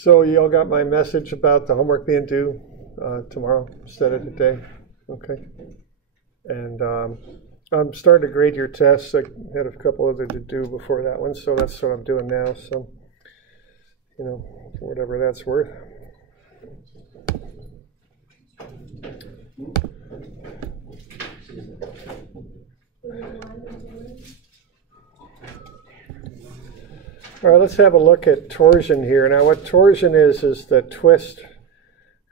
So you all got my message about the homework being due tomorrow instead of today? Okay. And I'm starting to grade your tests. I had a couple other to do before that one, so that's what I'm doing now. So, you know, for whatever that's worth. All right, let's have a look at torsion here. Now what torsion is the twist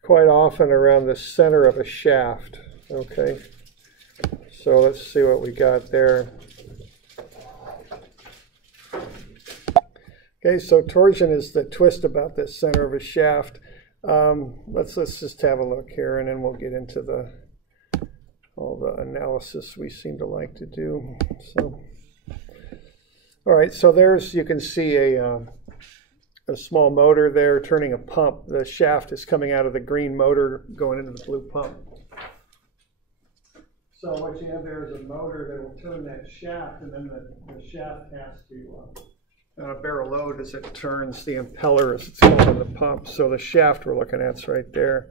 quite often around the center of a shaft. Okay, so let's see what we got there. Okay, so torsion is the twist about the center of a shaft. Let's just have a look here, and then we'll get into all the analysis we seem to like to do. So. All right, so you can see a small motor there turning a pump. The shaft is coming out of the green motor going into the blue pump. So what you have there is a motor that will turn that shaft, and then the shaft has to bear a load as it turns the impeller as it's going in the pump. So the shaft we're looking at is right there.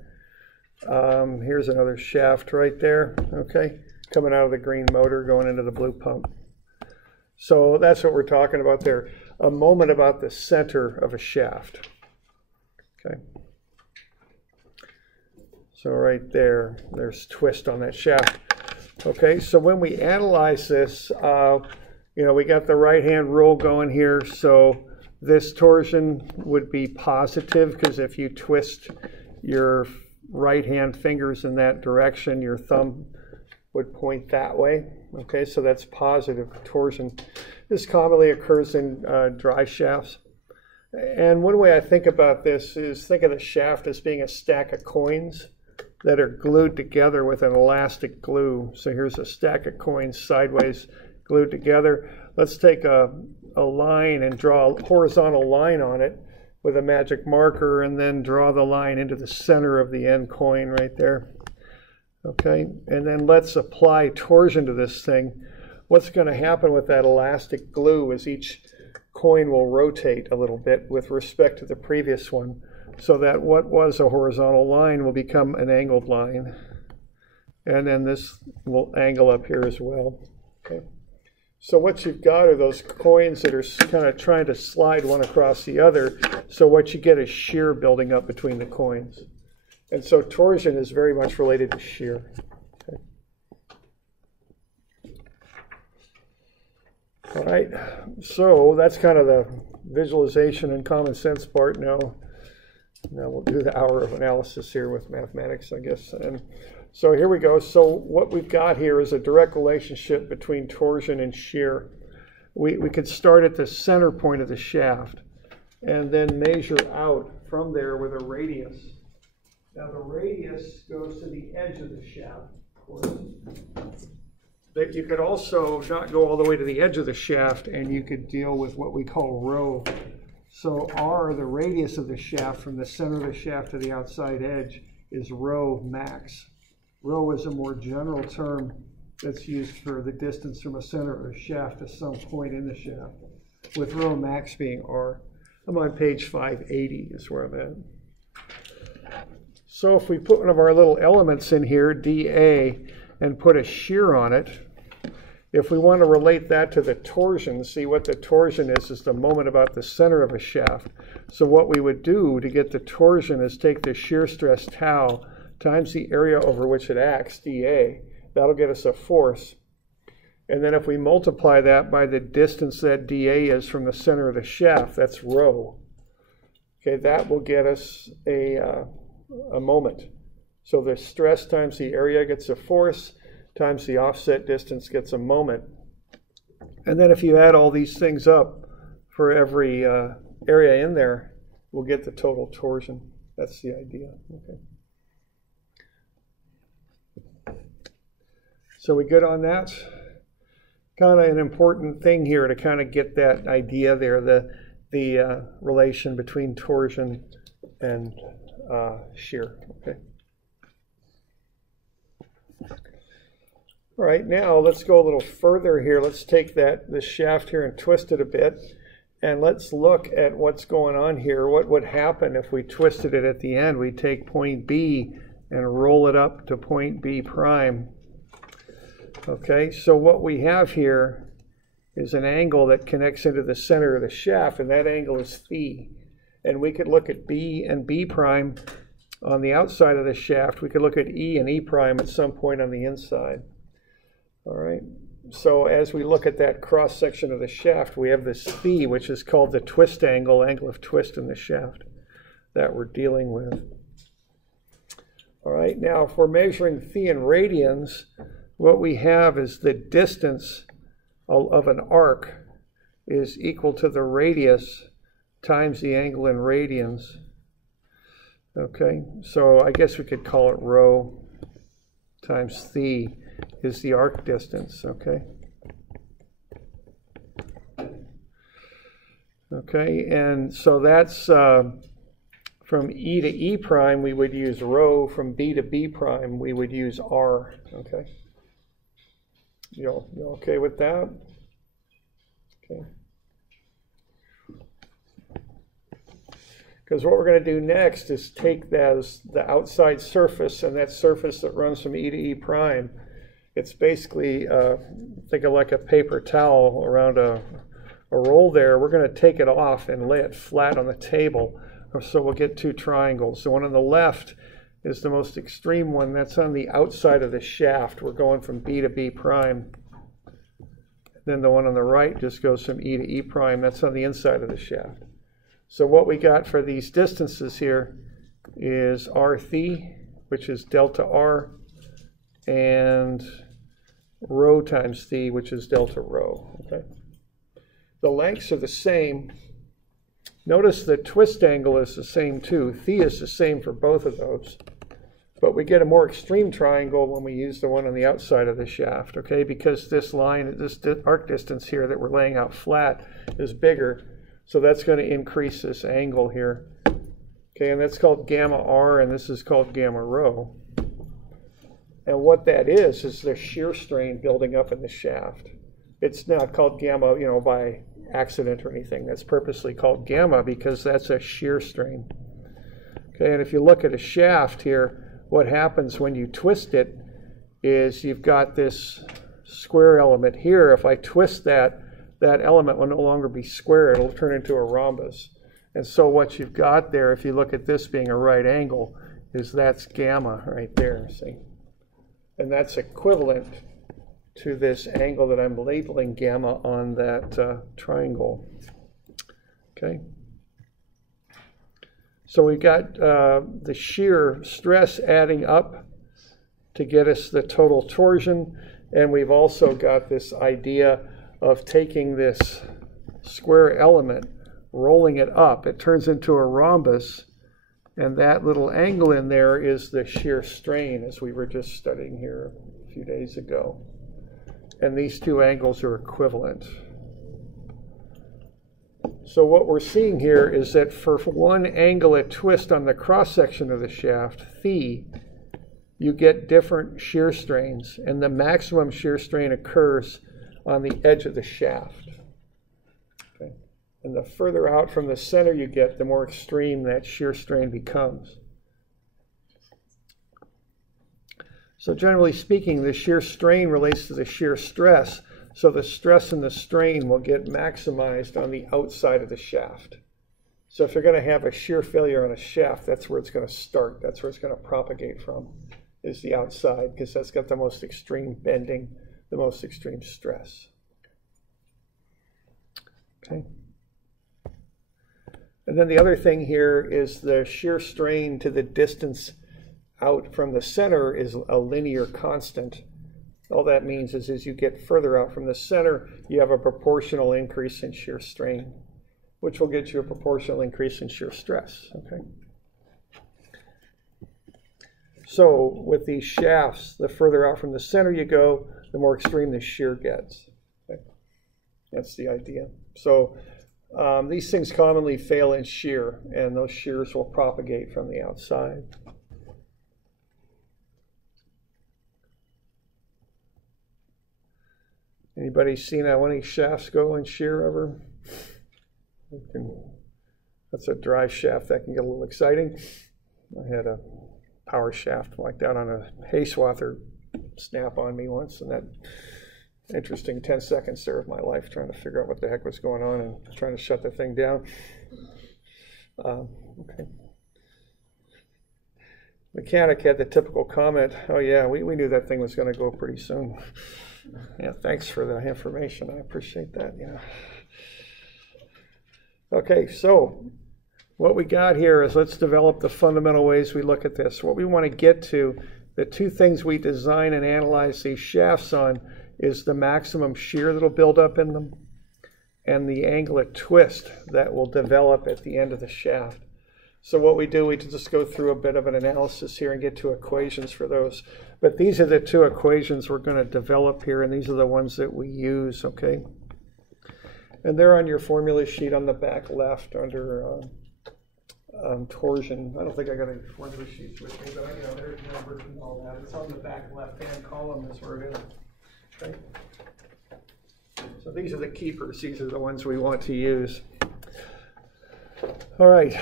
Here's another shaft right there, okay, coming out of the green motor going into the blue pump. So that's what we're talking about there, a moment about the center of a shaft. Okay. So right there, there's twist on that shaft. Okay, so when we analyze this, you know, we got the right-hand rule going here. So this torsion would be positive because if you twist your right-hand fingers in that direction, your thumb would point that way. Okay, so that's positive torsion. This commonly occurs in dry shafts. And one way I think about this is think of the shaft as being a stack of coins that are glued together with an elastic glue. So here's a stack of coins sideways glued together. Let's take a line and draw a horizontal line on it with a magic marker, and then draw the line into the center of the end coin right there. Okay, and then let's apply torsion to this thing. What's going to happen with that elastic glue is each coin will rotate a little bit with respect to the previous one, so that what was a horizontal line will become an angled line. And then this will angle up here as well. Okay. So what you've got are those coins that are kind of trying to slide one across the other, so what you get is shear building up between the coins. And so torsion is very much related to shear. Okay. All right, so that's kind of the visualization and common sense part. Now we'll do the hour of analysis here with mathematics, I guess. And so here we go. So what we've got here is a direct relationship between torsion and shear. We could start at the center point of the shaft and then measure out from there with a radius. Now the radius goes to the edge of the shaft, of course. But you could also not go all the way to the edge of the shaft, and you could deal with what we call rho. So R, the radius of the shaft from the center of the shaft to the outside edge, is rho max. Rho is a more general term that's used for the distance from a center of a shaft to some point in the shaft, with rho max being R. I'm on page 580 is where I'm at. So if we put one of our little elements in here, dA, and put a shear on it, if we want to relate that to the torsion, see what the torsion is the moment about the center of a shaft. So what we would do to get the torsion is take the shear stress tau times the area over which it acts, dA. That'll get us a force. And then if we multiply that by the distance that dA is from the center of the shaft, that's rho. Okay, that will get us a moment. So the stress times the area gets a force, times the offset distance gets a moment. And then if you add all these things up for every area in there, we'll get the total torsion. That's the idea. Okay. So we good on that? Kind of an important thing here to kind of get that idea there, the relation between torsion and shear. Okay. All right, now let's go a little further here. Let's take the shaft here and twist it a bit. And let's look at what's going on here. What would happen if we twisted it at the end? We take point B and roll it up to point B prime. Okay, so what we have here is an angle that connects into the center of the shaft, and that angle is phi. And we could look at B and B prime on the outside of the shaft. We could look at E and E prime at some point on the inside. All right. So as we look at that cross section of the shaft, we have this phi, which is called the twist angle, angle of twist in the shaft that we're dealing with. All right. Now, if we're measuring phi in radians, what we have is the distance of an arc is equal to the radius times the angle in radians. Okay, so I guess we could call it rho times phi is the arc distance, okay? Okay, and so that's from E to E prime, we would use rho. From B to B prime, we would use R, okay? You okay with that? Okay. Because what we're going to do next is take the outside surface, and that surface that runs from E to E prime, it's basically, think of like a paper towel around a roll there. We're going to take it off and lay it flat on the table, so we'll get two triangles. The one on the left is the most extreme one. That's on the outside of the shaft. We're going from B to B prime. Then the one on the right just goes from E to E prime. That's on the inside of the shaft. So what we got for these distances here is R phi, which is delta R, and rho times phi, which is delta rho. Okay. The lengths are the same. Notice the twist angle is the same too. Phi is the same for both of those. But we get a more extreme triangle when we use the one on the outside of the shaft, okay? Because this line, this arc distance here that we're laying out flat is bigger. So that's going to increase this angle here. Okay, and that's called gamma R, and this is called gamma rho. And what that is the shear strain building up in the shaft. It's not called gamma, by accident or anything. That's purposely called gamma because that's a shear strain. Okay, and if you look at a shaft here, what happens when you twist it is you've got this square element here. If I twist that element will no longer be square. It'll turn into a rhombus. And so what you've got there, if you look at this being a right angle, is that's gamma right there, see? And that's equivalent to this angle that I'm labeling gamma on that triangle. Okay? So we've got the shear stress adding up to get us the total torsion, and we've also got this idea of taking this square element, rolling it up. It turns into a rhombus, and that little angle in there is the shear strain, as we were just studying here a few days ago. And these two angles are equivalent. So what we're seeing here is that for one angle at twist on the cross-section of the shaft, phi, you get different shear strains, and the maximum shear strain occurs on the edge of the shaft. Okay. And the further out from the center you get, the more extreme that shear strain becomes. So generally speaking, the shear strain relates to the shear stress, so the stress and the strain will get maximized on the outside of the shaft. So if you're going to have a shear failure on a shaft, that's where it's going to start. That's where it's going to propagate from, is the outside, because that's got the most extreme bending, the most extreme stress. Okay. And then the other thing here is the shear strain to the distance out from the center is a linear constant. All that means is as you get further out from the center, you have a proportional increase in shear strain, which will get you a proportional increase in shear stress. Okay. So with these shafts, the further out from the center you go, the more extreme the shear gets. Okay. That's the idea. So these things commonly fail in shear, and those shears will propagate from the outside. Anybody seen how any shafts go in shear ever? That's a dry shaft that can get a little exciting. I had a power shaft like that on a hay swather snap on me once, and that interesting 10 seconds there of my life trying to figure out what the heck was going on and trying to shut the thing down. Okay. Mechanic had the typical comment, oh yeah, we knew that thing was going to go pretty soon. Yeah, thanks for the information. I appreciate that. Yeah. Okay, so what we got here is let's develop the fundamental ways we look at this. What we want to get to, the two things we design and analyze these shafts on is the maximum shear that will build up in them and the angle of twist that will develop at the end of the shaft. So what we do, we just go through a bit of an analysis here and get to equations for those. But these are the two equations we're going to develop here, and these are the ones that we use, okay? And they're on your formula sheet on the back left under torsion. I don't think I got any formula sheets with me, but there's numbers and all that. It's on the back left-hand column is where it is. Okay? So these are the keepers. These are the ones we want to use. All right,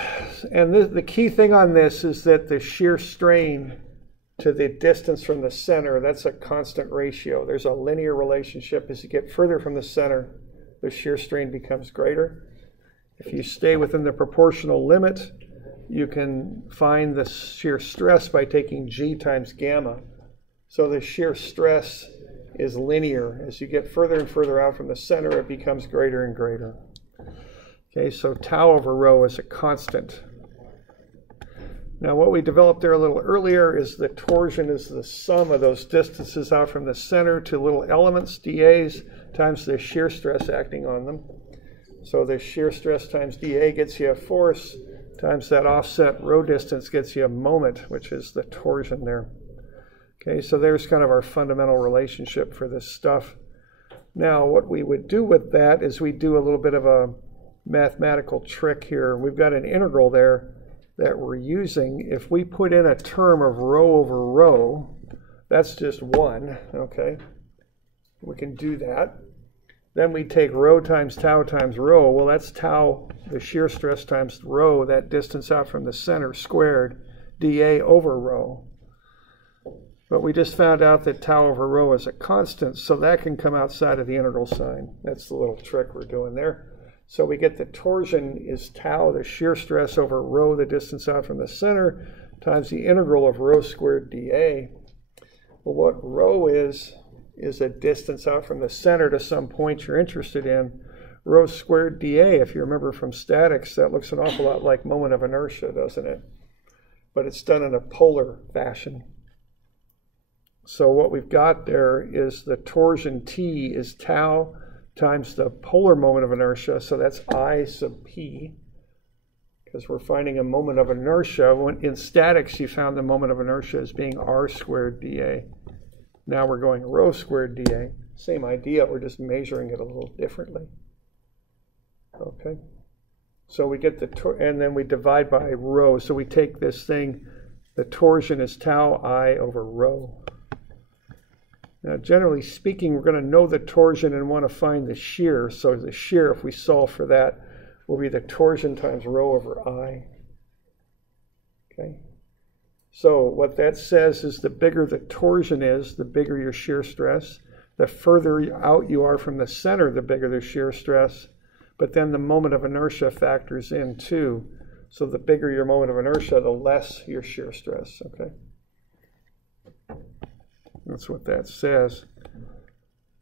and the key thing on this is that the shear strain to the distance from the center, that's a constant ratio. There's a linear relationship. As you get further from the center, the shear strain becomes greater. If you stay within the proportional limit, you can find the shear stress by taking G times gamma. So the shear stress is linear. As you get further and further out from the center, it becomes greater and greater. Okay, so tau over rho is a constant. Now what we developed there a little earlier is the torsion is the sum of those distances out from the center to little elements, dAs, times the shear stress acting on them. So the shear stress times dA gets you a force, times that offset rho distance gets you a moment, which is the torsion there. Okay, so there's kind of our fundamental relationship for this stuff. Now what we would do with that is we do a little bit of a mathematical trick here. We've got an integral there that we're using. If we put in a term of rho over rho, that's just 1, okay? We can do that. Then we take rho times rho. Well, that's tau, the shear stress times rho, that distance out from the center squared, dA over rho. But we just found out that tau over rho is a constant, so that can come outside of the integral sign. That's the little trick we're doing there. So we get the torsion is tau, the shear stress over rho, the distance out from the center, times the integral of rho squared dA. Well, what rho is a distance out from the center to some point you're interested in. Rho squared dA, if you remember from statics, that looks an awful lot like moment of inertia, doesn't it? But it's done in a polar fashion. So what we've got there is the torsion T is tau times the polar moment of inertia, so that's I sub p, because we're finding a moment of inertia. When in statics you found the moment of inertia as being r squared dA. Now we're going rho squared dA. Same idea, we're just measuring it a little differently. Okay, so we get and then we divide by rho. So we take this thing, the torsion is tau I over rho. Now, generally speaking, we're going to know the torsion and want to find the shear. So the shear, if we solve for that, will be the torsion times rho over I. Okay. So what that says is the bigger the torsion is, the bigger your shear stress. The further out you are from the center, the bigger the shear stress. But then the moment of inertia factors in too. So the bigger your moment of inertia, the less your shear stress. Okay. That's what that says.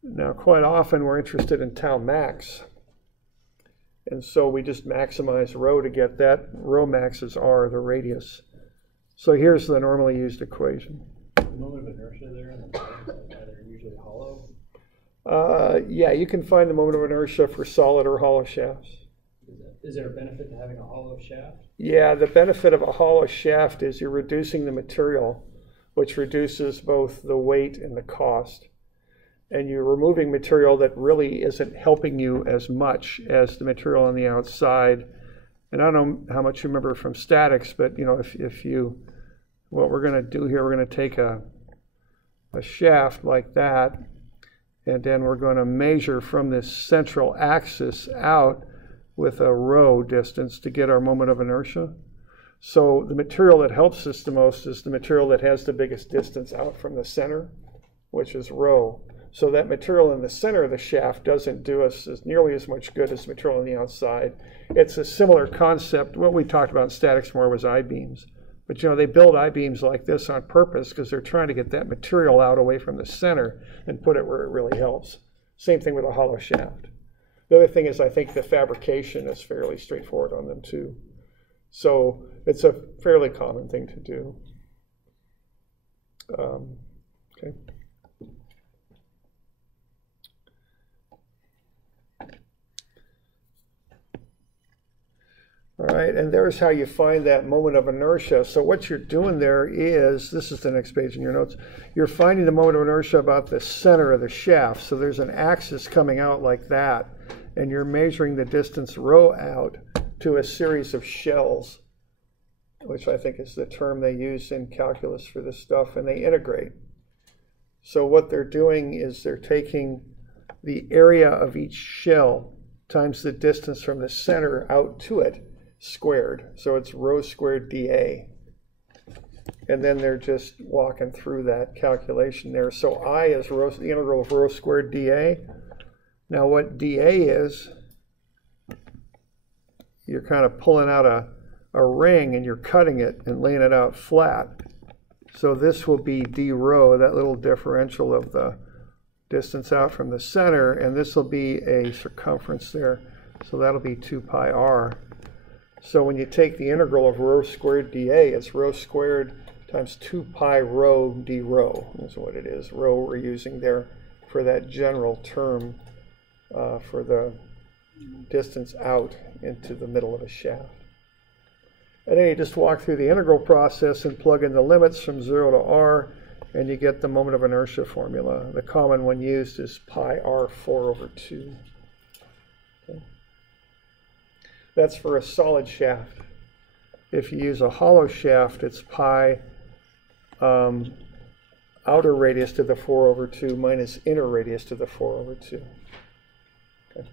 Now, quite often we're interested in tau max. And so we just maximize rho to get that. Rho max is r, the radius. So here's the normally used equation. The moment of inertia there, and they're usually hollow? Yeah, you can find the moment of inertia for solid or hollow shafts. Is there a benefit to having a hollow shaft? Yeah, the benefit of a hollow shaft is you're reducing the material, which reduces both the weight and the cost. And you're removing material that really isn't helping you as much as the material on the outside. And I don't know how much you remember from statics, but you know, if you, what we're going to do here, we're going to take a shaft like that, and then we're going to measure from this central axis out with a rho distance to get our moment of inertia. So the material that helps us the most is the material that has the biggest distance out from the center, which is rho. So that material in the center of the shaft doesn't do us nearly as much good as the material on the outside. It's a similar concept. What we talked about in statics more was I-beams. But they build I-beams like this on purpose because they're trying to get that material out away from the center and put it where it really helps. Same thing with a hollow shaft. The other thing is I think the fabrication is fairly straightforward on them too. So it's a fairly common thing to do. Okay. All right, and there's how you find that moment of inertia. So what you're doing there is, this is the next page in your notes, you're finding the moment of inertia about the center of the shaft. So there's an axis coming out like that, and you're measuring the distance rho out to a series of shells, which I think is the term they use in calculus for this stuff, and they integrate. So what they're doing is they're taking the area of each shell times the distance from the center out to it, squared. So it's rho squared dA. And then they're just walking through that calculation there. So I is the integral of rho squared dA. Now what dA is, you're kind of pulling out a ring and you're cutting it and laying it out flat. So this will be d rho, that little differential of the distance out from the center, and this will be a circumference there. So that'll be 2 pi r. So when you take the integral of rho squared dA, it's rho squared times 2 pi rho d rho is what it is. Rho we're using there for that general term for the distance out into the middle of a shaft. And then you just walk through the integral process and plug in the limits from 0 to r, and you get the moment of inertia formula. The common one used is pi r4/2. Okay. That's for a solid shaft. If you use a hollow shaft, it's pi outer radius to the 4/2 minus inner radius to the 4/2. Okay.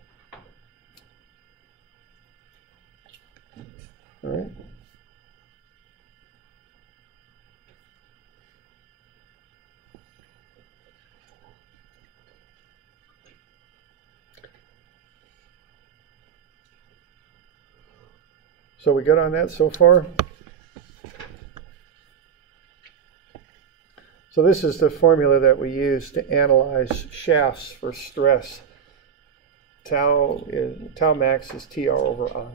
All right. So we good on that so far? So this is the formula that we use to analyze shafts for stress. Tau max is TR/I.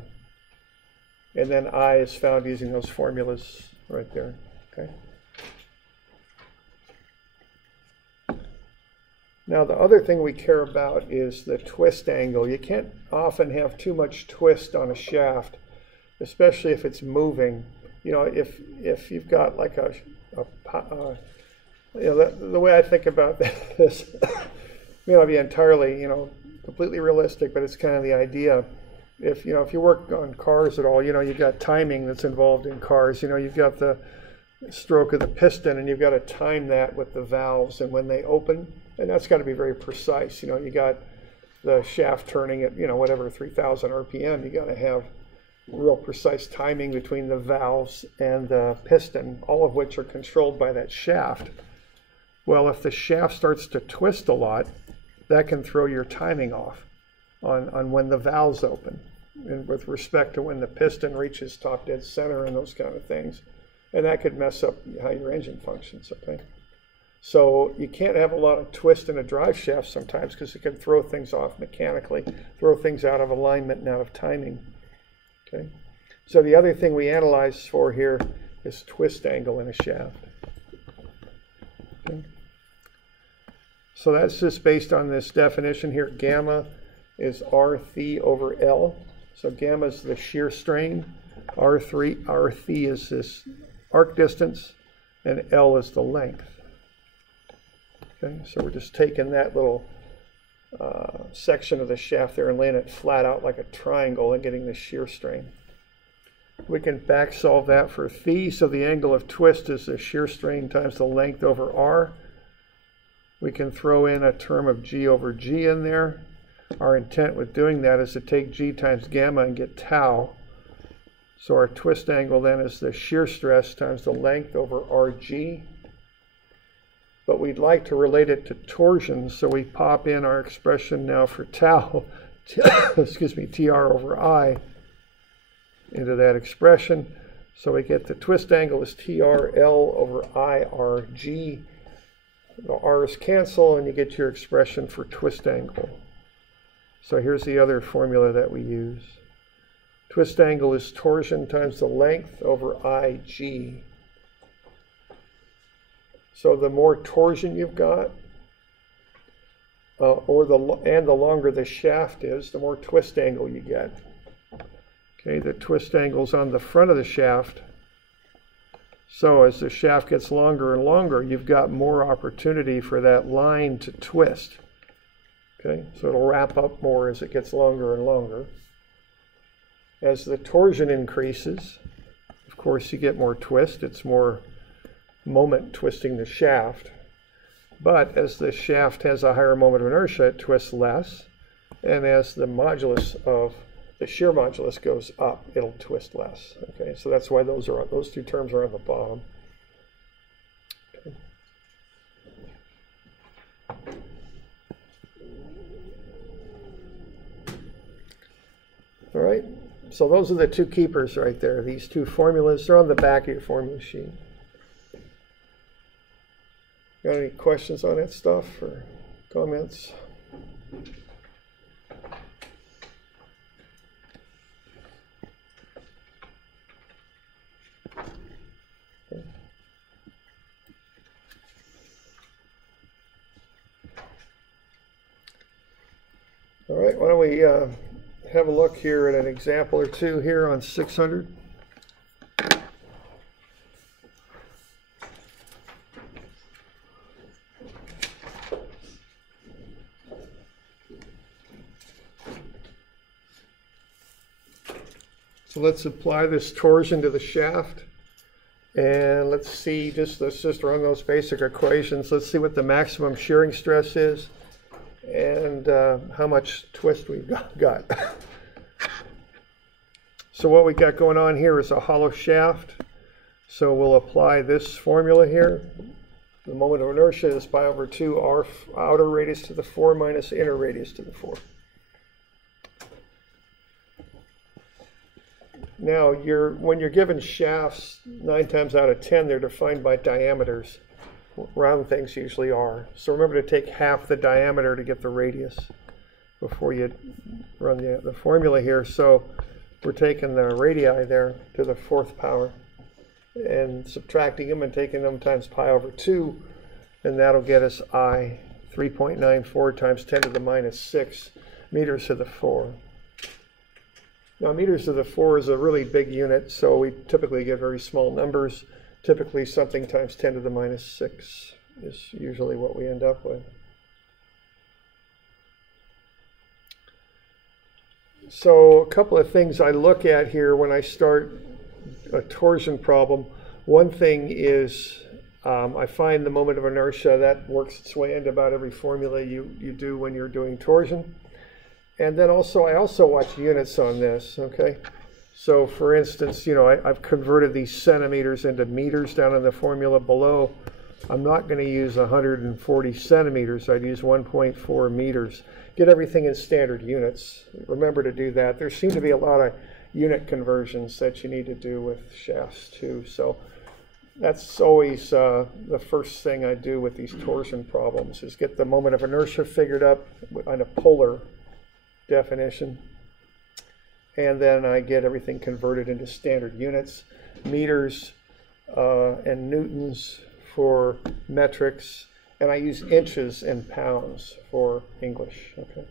And then I is found using those formulas right there. Okay. Now the other thing we care about is the twist angle. You can't often have too much twist on a shaft, especially if it's moving. If you've got like the way I think about this may not be entirely, completely realistic, but it's kind of the idea. If you work on cars at all, you've got timing that's involved in cars. You've got the stroke of the piston, and you've got to time that with the valves and when they open, and that's got to be very precise. You got the shaft turning at whatever 3,000 RPM. You got to have real precise timing between the valves and the piston, all of which are controlled by that shaft. Well, if the shaft starts to twist a lot, that can throw your timing off on when the valves open, and with respect to when the piston reaches top dead center and those kind of things. And that could mess up how your engine functions, okay? So you can't have a lot of twist in a drive shaft sometimes because it can throw things off mechanically, throw things out of alignment and out of timing. Okay. So the other thing we analyze for here is twist angle in a shaft. Okay. So that's just based on this definition here. Gamma is R⁻L. So gamma is the shear strain. R⁻ is this arc distance, and L is the length. Okay. So we're just taking that little section of the shaft there and laying it flat out like a triangle and getting the shear strain. We can back solve that for phi, so the angle of twist is the shear strain times the length over r. We can throw in a term of g/g in there. Our intent with doing that is to take G times gamma and get tau. So our twist angle then is the shear stress times the length over Rg. But we'd like to relate it to torsion, so we pop in our expression now for tau, excuse me, Tr over I into that expression. So we get the twist angle is TRL over IRG. The R's cancel and you get your expression for twist angle. So here's the other formula that we use. Twist angle is torsion times the length over IG. So the more torsion you've got, and the longer the shaft is, the more twist angle you get. Okay, the twist angle's on the front of the shaft. So as the shaft gets longer and longer, you've got more opportunity for that line to twist. Okay, so it'll wrap up more as it gets longer and longer. As the torsion increases, of course you get more twist. It's more moment twisting the shaft. But as the shaft has a higher moment of inertia, it twists less. And as the modulus of the shear modulus goes up, it'll twist less. Okay, so that's why those two terms are on the bottom. Okay. All right, so those are the two keepers right there. These two formulas, they're on the back of your formula sheet. Got any questions on that stuff or comments? All right, why don't we have a look here at an example or two here on 600. So let's apply this torsion to the shaft. And let's just run those basic equations. Let's see what the maximum shearing stress is and how much twist we've got. So what we got going on here is a hollow shaft. So we'll apply this formula here. The moment of inertia is pi over 2 r outer radius to the 4 minus inner radius to the 4. Now, when you're given shafts, 9 times out of 10, they're defined by diameters. Round things usually are. So remember to take half the diameter to get the radius before you run the formula here. So we're taking the radii there to the 4th power and subtracting them and taking them times pi over 2, and that'll get us I 3.94 times 10 to the minus 6 meters to the 4. Now, meters to the 4 is a really big unit, so we typically get very small numbers. Typically, something times 10 to the minus 6 is usually what we end up with. So a couple of things I look at here when I start a torsion problem. One thing is I find the moment of inertia. That works its way into about every formula you do when you're doing torsion. And then also, I also watch units on this, okay? So for instance, I've converted these centimeters into meters down in the formula below. I'm not going to use 140 centimeters. I'd use 1.4 meters. Get everything in standard units. Remember to do that. There seem to be a lot of unit conversions that you need to do with shafts too. So that's always the first thing I do with these torsion problems is get the moment of inertia figured up on a polar definition, and then I get everything converted into standard units, meters and newtons for metrics, and I use inches and pounds for English. Okay,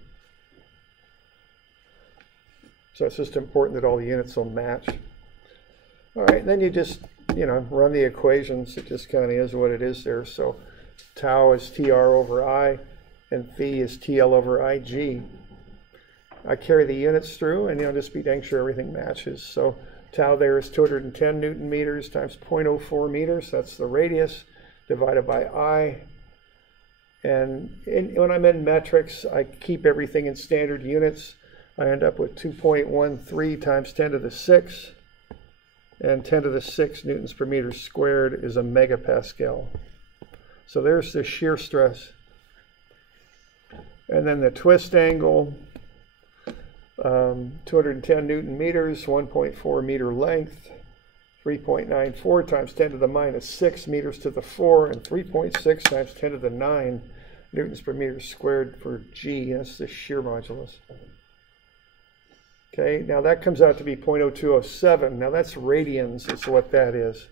so it's just important that all the units will match. All right, then you just run the equations. It just kind of is what it is there. So tau is TR over I, and phi is TL over IG. I carry the units through and just making sure everything matches. So tau there is 210 Newton meters times 0.04 meters. That's the radius divided by I. And when I'm in metrics, I keep everything in standard units. I end up with 2.13 times 10 to the 6. And 10 to the 6 newtons per meter squared is a megapascal. So there's the shear stress. And then the twist angle, 210 newton meters, 1.4 meter length, 3.94 times 10 to the minus 6 meters to the 4, and 3.6 times 10 to the 9 newtons per meter squared for G. That's the shear modulus. Okay, now that comes out to be 0.0207. Now that's radians is what that is.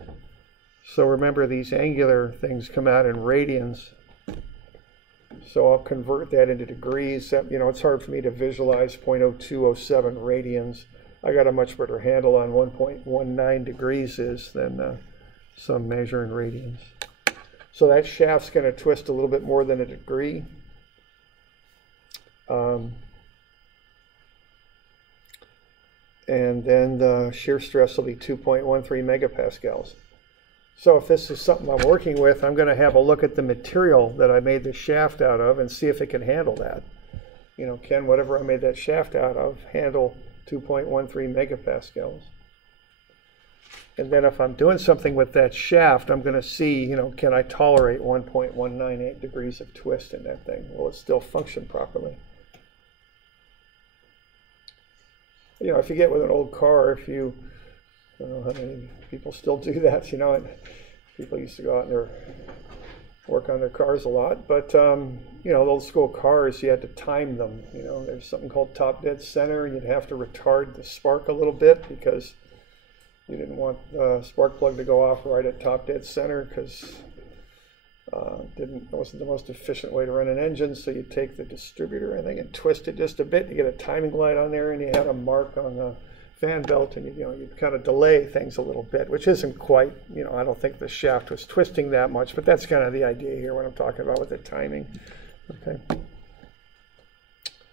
So remember, these angular things come out in radians. So I'll convert that into degrees. You know, it's hard for me to visualize 0.0207 radians. I got a much better handle on 1.19 degrees is than some measure in radians. So that shaft's going to twist a little bit more than a degree. And then the shear stress will be 2.13 megapascals. So if this is something I'm working with, I'm going to have a look at the material that I made the shaft out of and see if it can handle that. You know, can whatever I made that shaft out of handle 2.13 megapascals? And then if I'm doing something with that shaft, I'm going to see, you know, can I tolerate 1.198 degrees of twist in that thing? Will it still function properly? You know, if you get with an old car, if you, I don't know how many people still do that, you know, and people used to go out and work on their cars a lot, but, you know, old school cars, you had to time them, you know, there's something called top dead center, and you'd have to retard the spark a little bit because you didn't want the spark plug to go off right at top dead center because it wasn't the most efficient way to run an engine. So you take the distributor, I think, and twist it just a bit. You get a timing light on there, and you had a mark on the fan belt, and you kind of delay things a little bit, which isn't quite, you know, I don't think the shaft was twisting that much, but that's kind of the idea here when I'm talking about with the timing. Okay.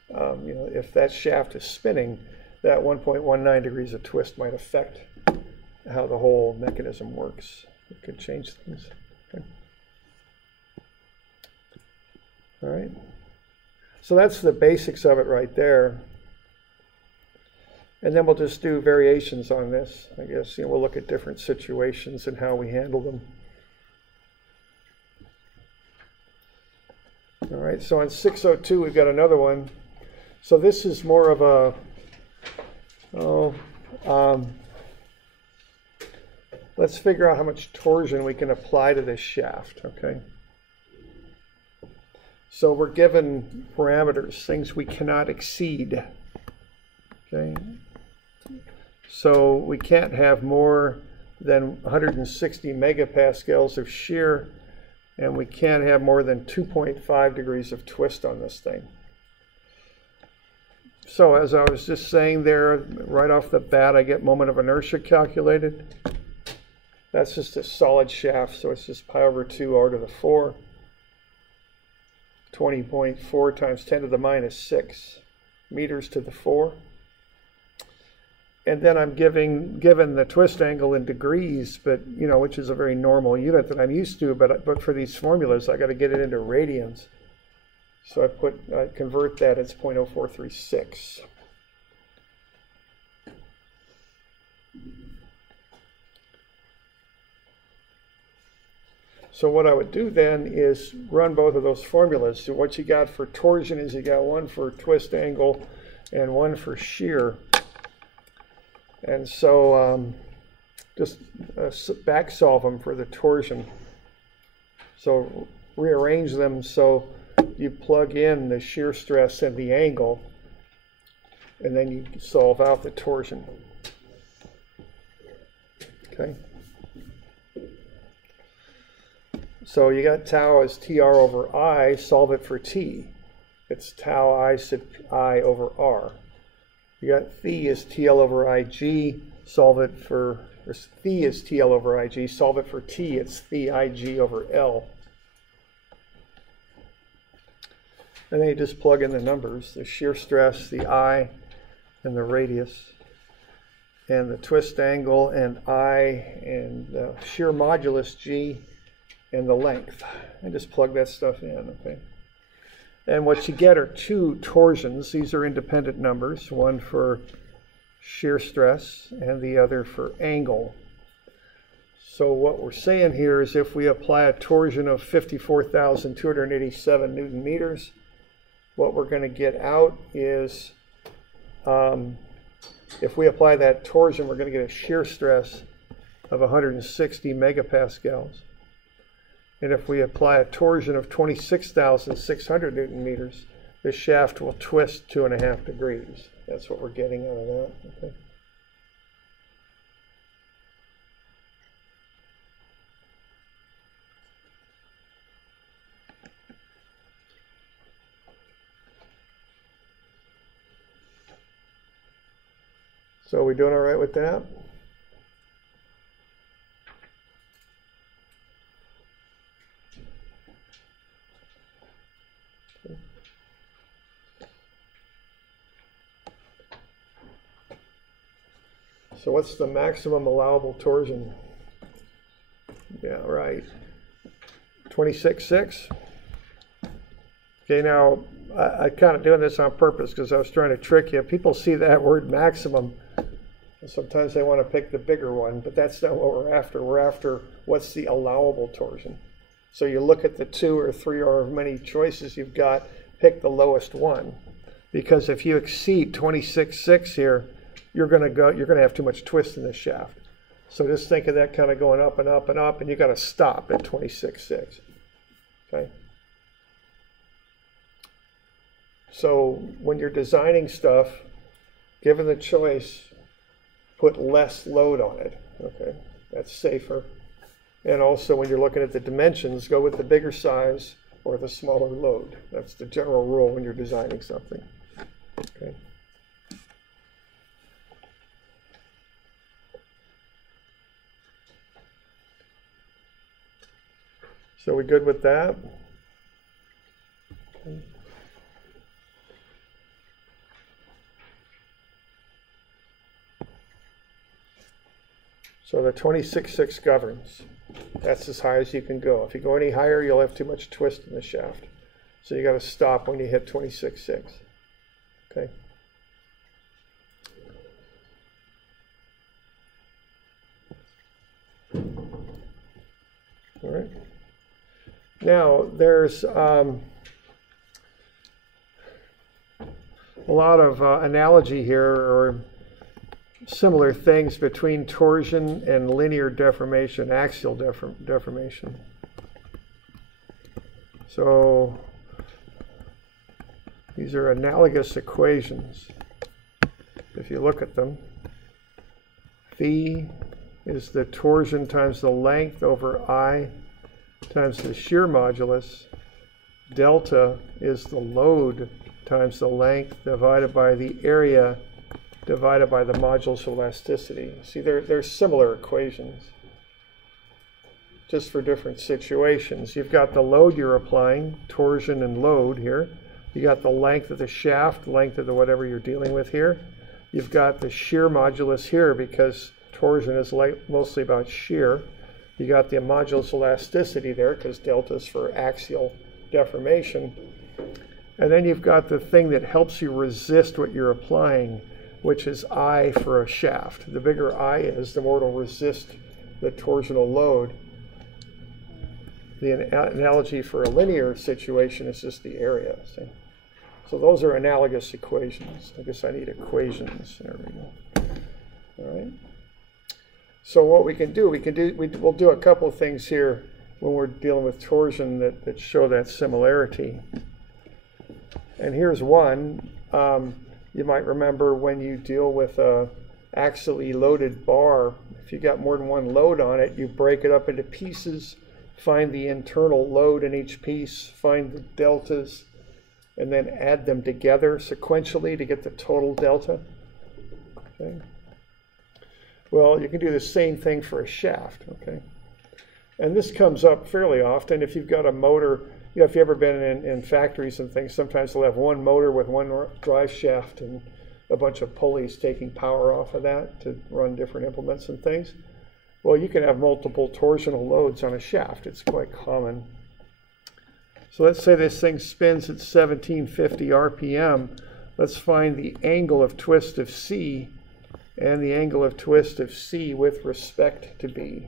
You know, if that shaft is spinning, that 1.19 degrees of twist might affect how the whole mechanism works. It could change things. Okay. All right. So that's the basics of it right there. And then we'll just do variations on this. I guess, you know, we'll look at different situations and how we handle them. All right, so on 602, we've got another one. So this is more of a, let's figure out how much torsion we can apply to this shaft, okay? So we're given parameters, things we cannot exceed, okay? So we can't have more than 160 megapascals of shear, and we can't have more than 2.5 degrees of twist on this thing. So as I was just saying there, right off the bat, I get moment of inertia calculated. That's just a solid shaft, so it's just pi over 2 r to the 4. 20.4 times 10 to the minus 6 meters to the 4. And then I'm given the twist angle in degrees, but you know, which is a very normal unit that I'm used to. But for these formulas, I got to get it into radians. So I convert that. It's 0.0436. So what I would do then is run both of those formulas. So what you got for torsion is you got one for twist angle and one for shear. And so just back solve them for the torsion. So rearrange them so you plug in the shear stress and the angle, and then you solve out the torsion. Okay. So you got tau as TR over I, solve it for T. It's tau I sub I over R. You got phi is TL over IG, solve it for, or phi is TL over IG, solve it for T, it's phi IG over L. And then you just plug in the numbers, the shear stress, the I, and the radius, and the twist angle, and I, and the shear modulus G, and the length. And just plug that stuff in, okay? And what you get are two torsions. These are independent numbers, one for shear stress and the other for angle. So what we're saying here is if we apply a torsion of 54,287 Newton meters, what we're going to get out is, if we apply that torsion, we're going to get a shear stress of 160 megapascals. And if we apply a torsion of 26,600 Newton meters, the shaft will twist 2.5 degrees. That's what we're getting out of that. Okay. So are we doing all right with that? So what's the maximum allowable torsion? Yeah, right. 26.6. Okay, now I kind of doing this on purpose because I was trying to trick you. People see that word maximum, and sometimes they want to pick the bigger one, but that's not what we're after. We're after what's the allowable torsion. So you look at the 2 or 3 or many choices you've got, pick the lowest one, because if you exceed 26.6 here, you're going to have too much twist in the shaft. So just think of that kind of going up and up and up, and you got to stop at 26.6. Okay. So when you're designing stuff, given the choice, put less load on it. Okay, that's safer. And also when you're looking at the dimensions, go with the bigger size or the smaller load. That's the general rule when you're designing something. Okay. So we good with that? Okay. So the 26.6 governs. That's as high as you can go. If you go any higher, you'll have too much twist in the shaft. So you got to stop when you hit 26.6. Okay. All right. Now there's a lot of analogy here, or similar things between torsion and linear deformation, axial deformation. So these are analogous equations. If you look at them, phi is the torsion times the length over I times the shear modulus. Delta is the load times the length divided by the area divided by the modulus of elasticity. See, they're similar equations, just for different situations. You've got the load you're applying, torsion and load here. You got the length of the shaft, length of the whatever you're dealing with here. You've got the shear modulus here because torsion is mostly about shear. You got the modulus elasticity there because delta is for axial deformation. And then you've got the thing that helps you resist what you're applying, which is I for a shaft. The bigger I is, the more it'll resist the torsional load. The analogy for a linear situation is just the area. See? So those are analogous equations. I guess I need equations. There we go. All right. So what we can do, we'll do a couple of things here when we're dealing with torsion that show that similarity. And here's one. You might remember when you deal with a axially loaded bar, if you got more than one load on it, you break it up into pieces, find the internal load in each piece, find the deltas, and then add them together sequentially to get the total delta. Okay. Well, you can do the same thing for a shaft, okay? And this comes up fairly often if you've got a motor. You know, if you've ever been in factories and things, sometimes they'll have one motor with one drive shaft and a bunch of pulleys taking power off of that to run different implements and things. Well, you can have multiple torsional loads on a shaft. It's quite common. So let's say this thing spins at 1750 RPM. Let's find the angle of twist of C and the angle of twist of C with respect to B.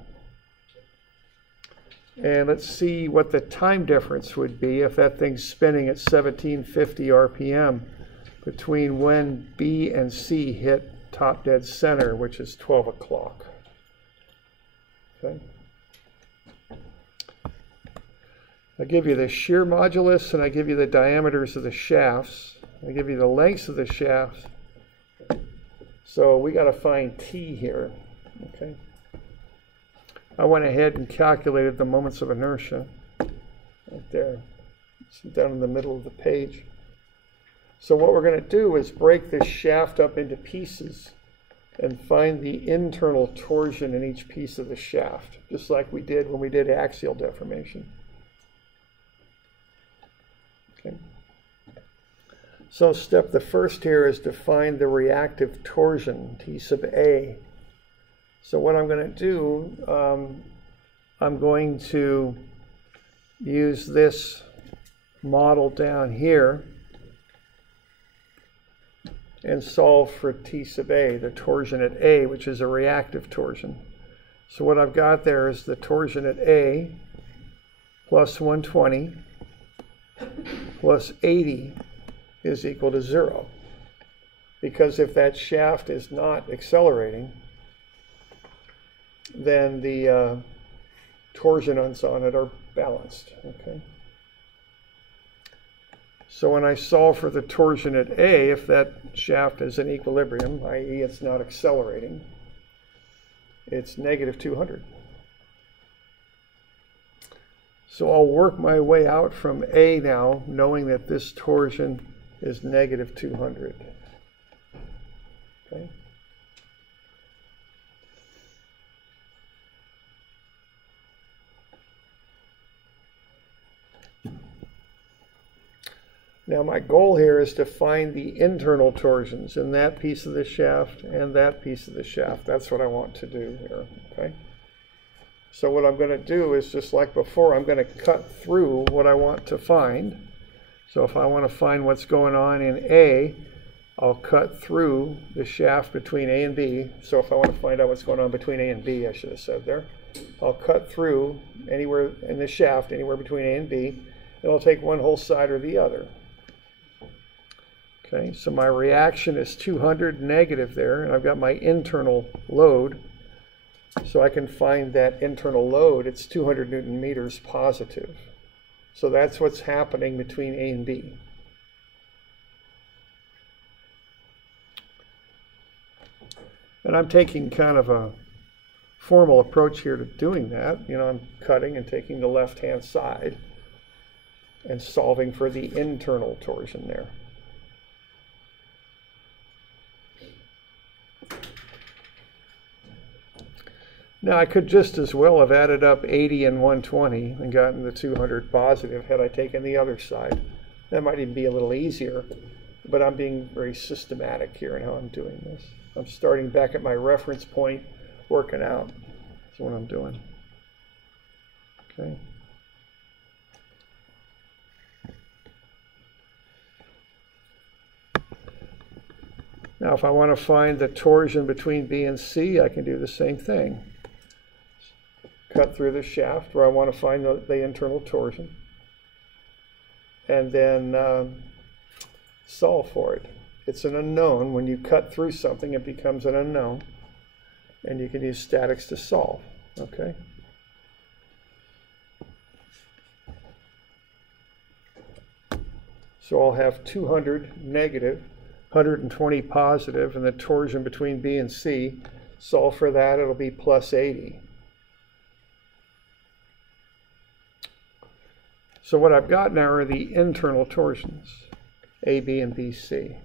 And let's see what the time difference would be if that thing's spinning at 1750 RPM between when B and C hit top dead center, which is 12 o'clock. Okay. I give you the shear modulus and I give you the diameters of the shafts. I give you the lengths of the shafts. So we got to find T here. Okay. I went ahead and calculated the moments of inertia right there. It's down in the middle of the page. So what we're going to do is break this shaft up into pieces and find the internal torsion in each piece of the shaft, just like we did when we did axial deformation. Okay. So the first here is to find the reactive torsion, T sub A. So what I'm going to do, I'm going to use this model down here and solve for T sub A, the torsion at A, which is a reactive torsion. So what I've got there is the torsion at A plus 120 plus 80 is equal to 0. Because if that shaft is not accelerating, then the torsions on it are balanced. Okay. So when I solve for the torsion at A, if that shaft is in equilibrium, i.e. it's not accelerating, it's negative 200. So I'll work my way out from A now, knowing that this torsion is negative 200. Okay. Now my goal here is to find the internal torsions in that piece of the shaft and that piece of the shaft. That's what I want to do here, okay? So what I'm going to do is, just like before, I'm going to cut through what I want to find. So if I want to find what's going on in A, I'll cut through the shaft between A and B. So if I want to find out what's going on between A and B, I should have said there, I'll cut through anywhere in the shaft, anywhere between A and B, and I'll take one whole side or the other. Okay, so my reaction is 200 negative there, and I've got my internal load. So I can find that internal load. It's 200 Newton meters positive. So that's what's happening between A and B. And I'm taking kind of a formal approach here to doing that. You know, I'm cutting and taking the left-hand side and solving for the internal torsion there. Now, I could just as well have added up 80 and 120 and gotten the 200 positive had I taken the other side. That might even be a little easier, but I'm being very systematic here in how I'm doing this. I'm starting back at my reference point, working out. That's what I'm doing. Okay. Now, if I want to find the torsion between B and C, I can do the same thing. Cut through the shaft where I want to find the internal torsion, and then solve for it. It's an unknown. When you cut through something, it becomes an unknown, and you can use statics to solve. Okay. So I'll have 200 negative, 120 positive, and the torsion between B and C. Solve for that, it'll be plus 80. So what I've got now are the internal torsions, A, B, and BC.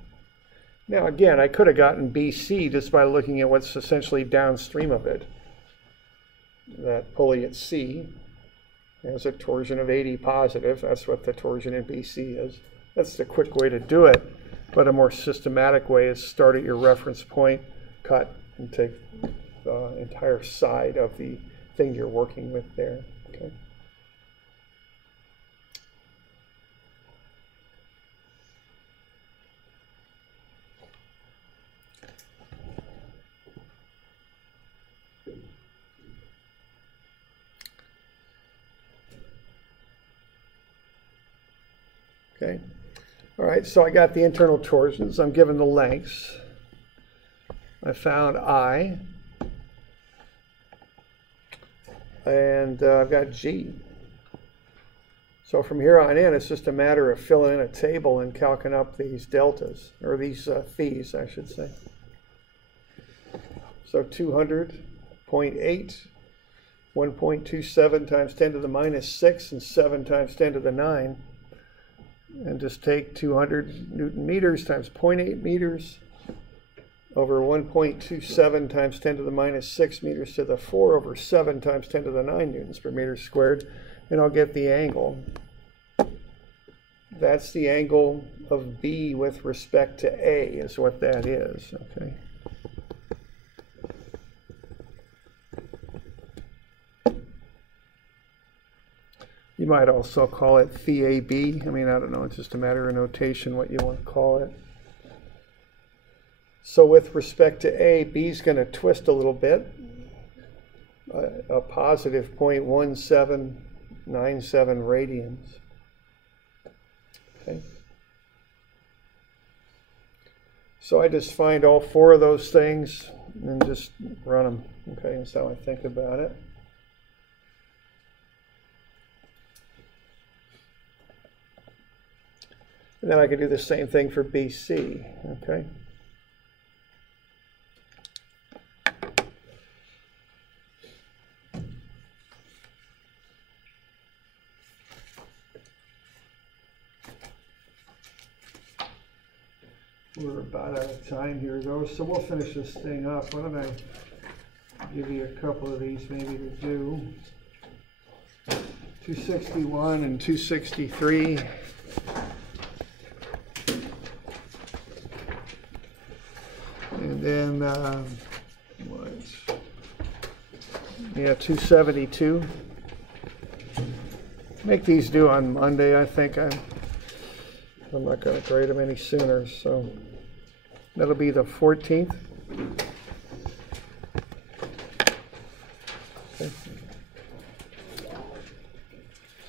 Now again, I could have gotten BC just by looking at what's essentially downstream of it. That pulley at C has a torsion of 80 positive. That's what the torsion in BC is. That's the quick way to do it. But a more systematic way is start at your reference point, cut, and take the entire side of the thing you're working with there. Okay. Okay. All right, so I got the internal torsions. I'm given the lengths. I found I. And I've got G. So from here on in, it's just a matter of filling in a table and calcing up these deltas, or these phis, I should say. So 200.8, 1.27 times 10 to the minus 6, and 7 times 10 to the 9. And just take 200 Newton meters times 0.8 meters over 1.27 times 10 to the minus 6 meters to the 4 over 7 times 10 to the 9 newtons per meter squared, and I'll get the angle. That's the angle of B with respect to A is what that is, okay? You might also call it phi AB. I mean, I don't know, it's just a matter of notation what you want to call it. So with respect to A, B is going to twist a little bit, a positive 0.1797 radians. Okay. So I just find all four of those things and just run them. Okay, that's how I think about it. And then I can do the same thing for BC. Okay. We're about out of time here, though, so we'll finish this thing up. Why don't I give you a couple of these maybe to do? 261 and 263. And then, yeah, 272. Make these due on Monday, I think. I'm not going to grade them any sooner, so that'll be the 14th. Okay.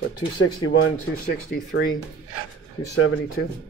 So 261, 263, 272.